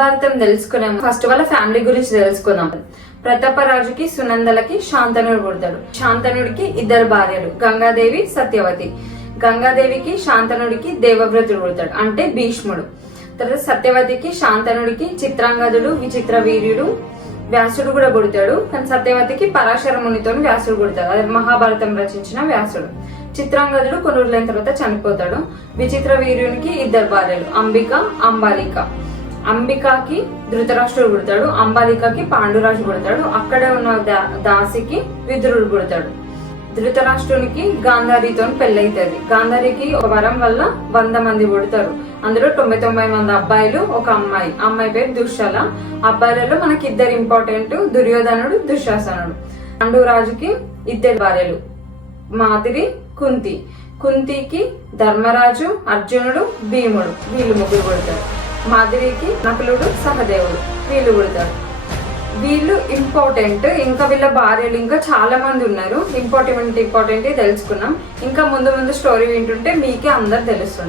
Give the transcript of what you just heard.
భారతం తెలుసుకున్నాము. ఫస్ట్ వాళ్ళ ఫ్యామిలీ గురించి తెలుసుకుందాం. ప్రతాపరాజుకి సునందలకి శాంతనుడు పుడతాడు. శాంతనుడికి ఇద్దరు భార్యలు, గంగాదేవి, సత్యవతి. గంగాదేవికి శాంతనుడికి దేవవ్రతుడు పుడతాడు, అంటే భీష్ముడు. తర్వాత సత్యవతికి శాంతనుడికి చిత్రాంగదుడు, విచిత్ర వీర్యుడు, వ్యాసుడు కూడా పుడతాడు. కానీ సత్యవతికి పరాశర మునితో వ్యాసుడు పుడతాడు. అది మహాభారతం రచించిన వ్యాసుడు. చిత్రాంగదుడు కొన్ని రోజులైన తర్వాత చనిపోతాడు. విచిత్ర వీర్యునికి ఇద్దరు భార్యలు, అంబిక, అంబాలిక. అంబికాకి ధృతరాష్ట్రుడు పుడతాడు, అంబాలికకి పాండురాజు పుడతాడు. అక్కడే ఉన్న దాసికి విదురుడు పుడతాడు. ధృతరాష్ట్రునికి గాంధారితో పెళ్ళైతుంది. గాంధారికి ఒక వరం వల్ల 100 మంది పుడతారు. అందులో 99 మంది అబ్బాయిలు, ఒక అమ్మాయి. అమ్మాయి పేరు దుశ్శల. అబ్బాయిలలో మనకి ఇద్దరు ఇంపార్టెంట్, దుర్యోధనుడు, దుశ్శాసనుడు. పాండురాజుకి ఇద్దరు భార్యలు, మాదిరి, కుంతి. కుంతికి ధర్మరాజు, అర్జునుడు, భీముడు, వీళ్ళు ముగ్గురు పుడతారు. మాదిరికి నకులుడు, సహదేవుడు, వీళ్ళు పుడతారు. వీళ్ళు ఇంపార్టెంట్. ఇంకా వీళ్ళ భార్యలు ఇంకా చాలా మంది ఉన్నారు. ఇంపార్టెంట్ తెలుసుకున్నాం. ఇంకా ముందు స్టోరీ వింటుంటే మీకే అందరు తెలుస్తుంది.